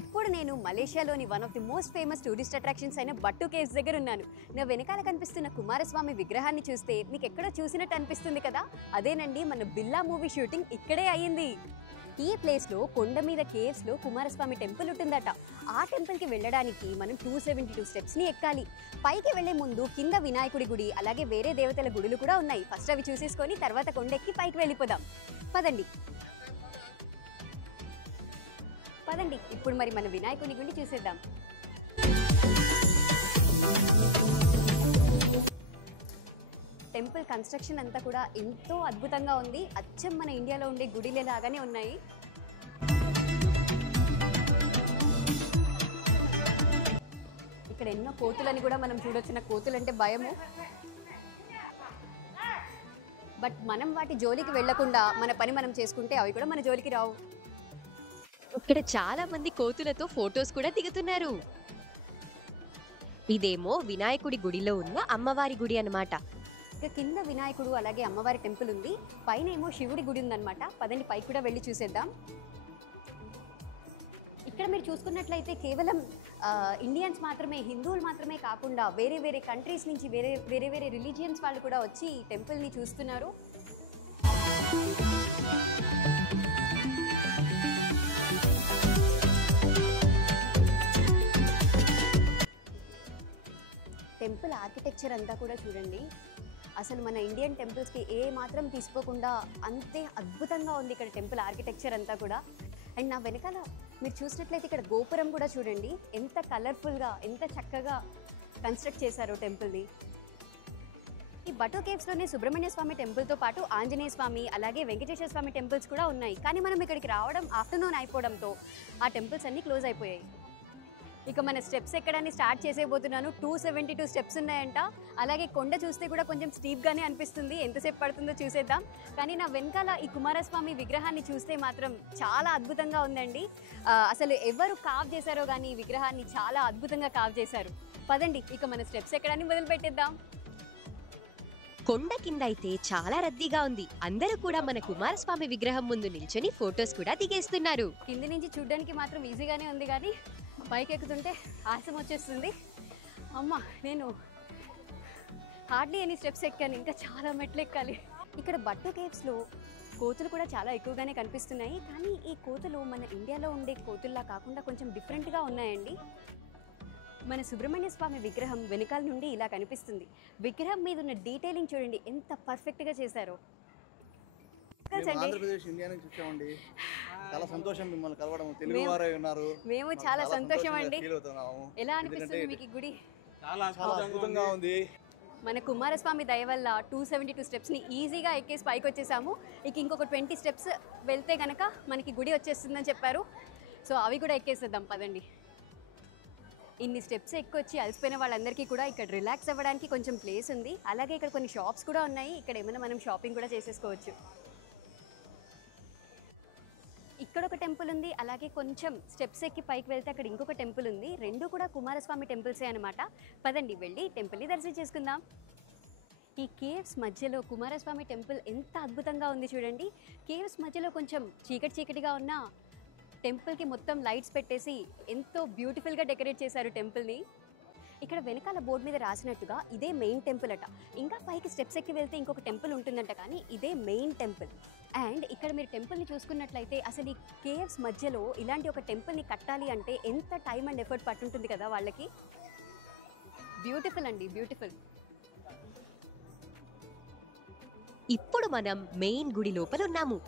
ఇప్పుడు నేను మలేషియాలోని one of the most famous tourist attractions అయిన బట్టు కేవ్స్ దగ్గర ఉన్నాను. నా వెనకాల కనిపిస్తున్న కుమారస్వామి విగ్రహాన్ని చూస్తే మీకు ఎక్కడో చూసినట్టు అనిపిస్తుంది కదా, అదేనండి మన బిల్లా మూవీ షూటింగ్ ఇక్కడే అయ్యింది. ఈ ప్లేస్లో కొండ మీద కేవ్స్లో కుమారస్వామి టెంపుల్ ఉంటుందట. ఆ టెంపుల్కి వెళ్ళడానికి మనం 272 స్టెప్స్ని ఎక్కాలి. పైకి వెళ్లే ముందు కింద వినాయకుడి గుడి అలాగే వేరే దేవతల గుడులు కూడా ఉన్నాయి. ఫస్ట్ అవి చూసేసుకొని తర్వాత కొండెక్కి పైకి వెళ్ళిపోదాం. పదండి పదండి ఇప్పుడు మరి మన వినాయకుని గుడి చూసేద్దాం. టెంపుల్ కన్స్ట్రక్షన్ అంతా కూడా ఎంతో అద్భుతంగా ఉంది. అచ్చం మన ఇండియాలో ఉండే గుడిలే లాగానే ఉన్నాయి. ఇక్కడ ఎన్నో కోతులని కూడా మనం చూడొచ్చు. నా కోతులంటే భయము, బట్ మనం వాటి జోలికి వెళ్లకుండా మన పని మనం చేసుకుంటే అవి కూడా మన జోలికి రావు. ఇక్కడ చాలా మంది కోతులతో ఫొటోస్ కూడా దిగుతున్నారు. ఇదేమో వినాయకుడి గుడిలో ఉన్న అమ్మవారి గుడి అన్నమాట. ఇక కింద వినాయకుడు అలాగే అమ్మవారి టెంపుల్ ఉంది, పైన ఏమో శివుడి గుడి ఉందన్నమాట. పదండి పైకి కూడా వెళ్ళి చూసేద్దాం. ఇక్కడ మీరు చూసుకున్నట్లయితే కేవలం ఇండియన్స్ మాత్రమే, హిందువులు మాత్రమే కాకుండా వేరే వేరే కంట్రీస్ నుంచి వేరే వేరే రిలీజియన్స్ వాళ్ళు కూడా వచ్చి ఈ టెంపుల్ని చూస్తున్నారు. టెంపుల్ ఆర్కిటెక్చర్ అంతా కూడా చూడండి, అసలు మన ఇండియన్ టెంపుల్స్కి ఏ మాత్రం తీసుకోకుండా అంతే అద్భుతంగా ఉంది ఇక్కడ టెంపుల్ ఆర్కిటెక్చర్ అంతా కూడా. అండ్ నా వెనకాల మీరు చూసినట్లయితే ఇక్కడ గోపురం కూడా చూడండి, ఎంత కలర్ఫుల్గా ఎంత చక్కగా కన్స్ట్రక్ట్ చేశారో టెంపుల్ని. ఈ బట్టు కేవ్స్లోనే సుబ్రహ్మణ్య స్వామి టెంపుల్తో పాటు ఆంజనేయ స్వామి అలాగే వెంకటేశ్వర స్వామి టెంపుల్స్ కూడా ఉన్నాయి. కానీ మనం ఇక్కడికి రావడం ఆఫ్టర్నూన్ అయిపోవడంతో ఆ టెంపుల్స్ అన్నీ క్లోజ్ అయిపోయాయి. ఇక మన స్టెప్స్ ఎక్కడాన్ని స్టార్ట్ చేసేయబోతున్నాను. 272 స్టెప్స్ ఉన్నాయంట. అలాగే కొండ చూస్తే కూడా కొంచెం స్టీప్గానే అనిపిస్తుంది, ఎంతసేపు పడుతుందో చూసేద్దాం. కానీ నా వెనకాల ఈ కుమారస్వామి విగ్రహాన్ని చూస్తే మాత్రం చాలా అద్భుతంగా ఉందండి. అసలు ఎవరు కావ్ చేశారో కానీ ఈ విగ్రహాన్ని చాలా అద్భుతంగా కావ్ చేశారు. పదండి ఇక మన స్టెప్స్ ఎక్కడాన్ని మొదలు పెట్టేద్దాం. కొండ కింద అయితే చాలా రద్దీగా ఉంది. అందరూ కూడా మన కుమారస్వామి విగ్రహం ముందు నిల్చొని ఫొటోస్ కూడా దిగేస్తున్నారు. కింది నుంచి చూడడానికి మాత్రం ఈజీగానే ఉంది, కానీ పైకి ఎక్కుతుంటే ఆశం వచ్చేస్తుంది. అమ్మ, నేను హార్డ్లీ ఎన్ని స్టెప్స్ ఎక్కాను, ఇంకా చాలా మెట్లు ఎక్కాలి. ఇక్కడ బట్టు కేవ్స్లో కోతులు కూడా చాలా ఎక్కువగానే కనిపిస్తున్నాయి. కానీ ఈ కోతులు మన ఇండియాలో ఉండే కోతుల్లా కాకుండా కొంచెం డిఫరెంట్గా ఉన్నాయండి. మన సుబ్రహ్మణ్య స్వామి విగ్రహం వెనకాల నుండి ఇలా కనిపిస్తుంది. విగ్రహం మీద ఉన్న డీటెయిలింగ్ చూడండి ఎంత పర్ఫెక్ట్గా చేశారో. ఆంధ్రప్రదేశ్ ఇండియా నుంచి వచ్చామండి, చాలా సంతోషం మిమ్మల్ని కలవడం. తెలుగు వారే ఉన్నారు, మేము చాలా సంతోషం అండి. ఎలా అనిపిస్తుంది మీకు ఈ గుడి? చాలా అద్భుతంగా ఉంది. మన కుమారస్వామి దయ వల్ల 272 స్టెప్స్ని ఈజీగా ఎక్కేసి పైకి వచ్చేసాము. ఇక ఇంకొక 20 స్టెప్స్ వెళ్తే కనుక మనకి గుడి వచ్చేస్తుందని చెప్పారు. సో అవి కూడా ఎక్కేసేద్దాం పదండి. ఇన్ని స్టెప్స్ ఎక్కొచ్చి అలసిపోయిన వాళ్ళందరికీ కూడా ఇక్కడ రిలాక్స్ అవ్వడానికి కొంచెం ప్లేస్ ఉంది. అలాగే ఇక్కడ కొన్ని షాప్స్ కూడా ఉన్నాయి. ఇక్కడ ఏమైనా మనం షాపింగ్ కూడా చేసేసుకోవచ్చు. ఇక్కడ ఒక టెంపుల్ ఉంది, అలాగే కొంచెం స్టెప్స్ ఎక్కి పైకి వెళ్తే అక్కడ ఇంకొక టెంపుల్ ఉంది. రెండు కూడా కుమారస్వామి టెంపుల్సే అనమాట. పదండి వెళ్ళి టెంపుల్ని దర్శనం చేసుకుందాం. ఈ కేవ్స్ మధ్యలో కుమారస్వామి టెంపుల్ ఎంత అద్భుతంగా ఉంది చూడండి. కేవ్స్ మధ్యలో కొంచెం చీకటిగా ఉన్న టెంపుల్కి మొత్తం లైట్స్ పెట్టేసి ఎంతో బ్యూటిఫుల్గా డెకరేట్ చేశారు టెంపుల్ని. ఇక్కడ వెనకాల బోర్డు మీద రాసినట్టుగా ఇదే మెయిన్ టెంపుల్ అట. ఇంకా పైకి స్టెప్స్ ఎక్కి వెళ్తే ఇంకొక టెంపుల్ ఉంటుందంట, కానీ ఇదే మెయిన్ టెంపుల్. అండ్ ఇక్కడ మీరు టెంపుల్ని చూసుకున్నట్లయితే అసలు ఈ కేవ్స్ మధ్యలో ఇలాంటి ఒక టెంపుల్ని కట్టాలి అంటే ఎంత టైం అండ్ ఎఫర్ట్ పట్టుంటుంది కదా వాళ్ళకి. బ్యూటిఫుల్ అండి, బ్యూటిఫుల్. ఇప్పుడు మనం మెయిన్ గుడి లోపల ఉన్నాము.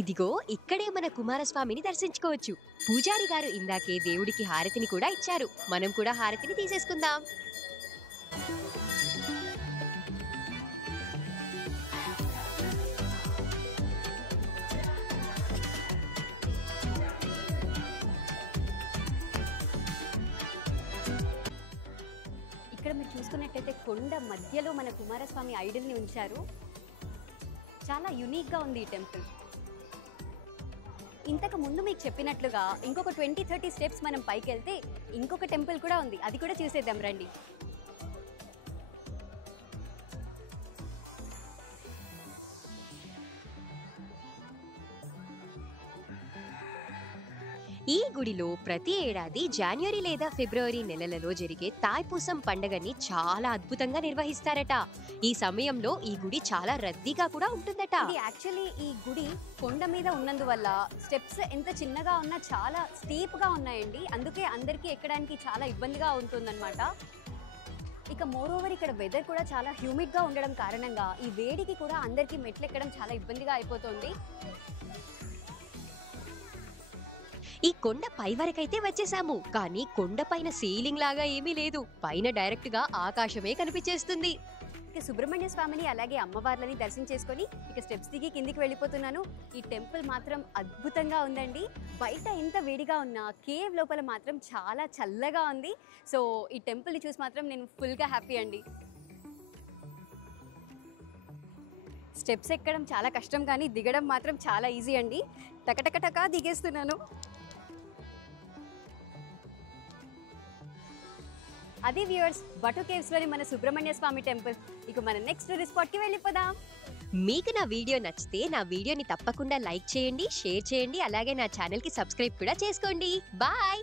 ఇదిగో ఇక్కడే మన కుమారస్వామిని దర్శించుకోవచ్చు. పూజారి గారు ఇందాకే దేవుడికి హారతిని కూడా ఇచ్చారు. మనం కూడా హారతిని తీసేసుకుందాం. ఇక్కడ మీరు చూసుకున్నట్టయితే కొండ మధ్యలో మన కుమారస్వామి ఐడల్ని ఉంచారు. చాలా యూనిక్గా ఉంది ఈ టెంపుల్. ఇంతకు ముందు మీకు చెప్పినట్లుగా ఇంకొక 20-30 స్టెప్స్ మనం పైకి వెళ్తే ఇంకొక టెంపుల్ కూడా ఉంది, అది కూడా చూసేద్దాం రండి. ఈ గుడిలో ప్రతి ఏడాది జనవరి లేదా ఫిబ్రవరి నెలలలో జరిగే తాయ్పూసం పండుగని చాలా అద్భుతంగా నిర్వహిస్తారట. ఈ సమయంలో ఈ గుడి చాలా రద్దీగా కూడా ఉంటుందట. ఇది యాక్చువల్లీ ఈ గుడి కొండ మీద ఉన్నందువల్ల స్టెప్స్ ఎంత చిన్నగా ఉన్నా చాలా స్టీప్ గా ఉన్నాయండి. అందుకే అందరికీ ఎక్కడానికి చాలా ఇబ్బందిగా ఉంటుందన్నమాట. ఇక మోర్ ఓవర్ ఇక్కడ వెదర్ కూడా చాలా హ్యూమిడ్ గా ఉండడం కారణంగా ఈ వేడికి కూడా అందరికీ మెట్లు ఎక్కడం చాలా ఇబ్బందిగా అయిపోతుంది. ఈ కొండ పై వరకైతే వచ్చేసాము, కానీ కొండ పైన సీలింగ్ లాగా ఏమీ లేదు. పైన డైరెక్ట్ గా ఆకాశమే కనిపించేస్తుంది. ఇక సుబ్రహ్మణ్య స్వామిని అలాగే అమ్మవార్లని దర్శనం చేసుకొని ఇక స్టెప్స్ దిగి కిందికి వెళ్ళిపోతున్నాను. ఈ టెంపుల్ మాత్రం అద్భుతంగా ఉందండి. బయట ఎంత వేడిగా ఉన్నా కేవ్ లోపల మాత్రం చాలా చల్లగా ఉంది. సో ఈ టెంపుల్ని చూసి మాత్రం నేను ఫుల్గా హ్యాపీ అండి. స్టెప్స్ ఎక్కడం చాలా కష్టం, కానీ దిగడం మాత్రం చాలా ఈజీ అండి. టకటకటకా దిగేస్తున్నాను. అది వ్యూవర్స్, బటు కేవ్స్ లోని మన సుబ్రహ్మణ్య స్వామి టెంపుల్. ఇక మన నెక్స్ట్ స్పాట్ కి వెళ్ళిపోదాం. మీకు నా వీడియో నచ్చితే నా వీడియోని తప్పకుండా లైక్ చేయండి, షేర్ చేయండి, అలాగే నా ఛానల్ కి సబ్స్క్రైబ్ కూడా చేసుకోండి. బాయ్.